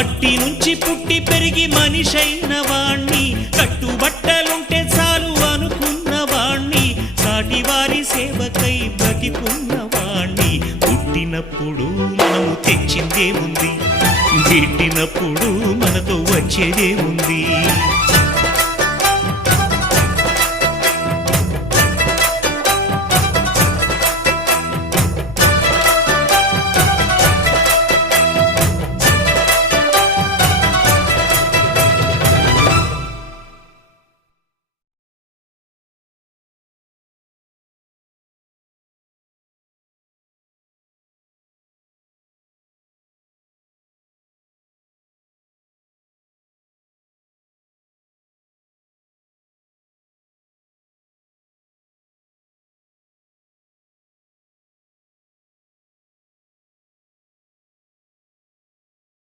మట్టి నుంచి పుట్టి పెరిగి మనిషైన వాణ్ణి. కట్టుబట్టలుంటే చాలు అనుకున్న వాణ్ణి. సాటి వారి సేవకై బ్రతికున్న వాణ్ణి. పుట్టినప్పుడు మనము తెచ్చిందే ఉంది. గిట్టినప్పుడు మనతో వచ్చేదే ఉంది.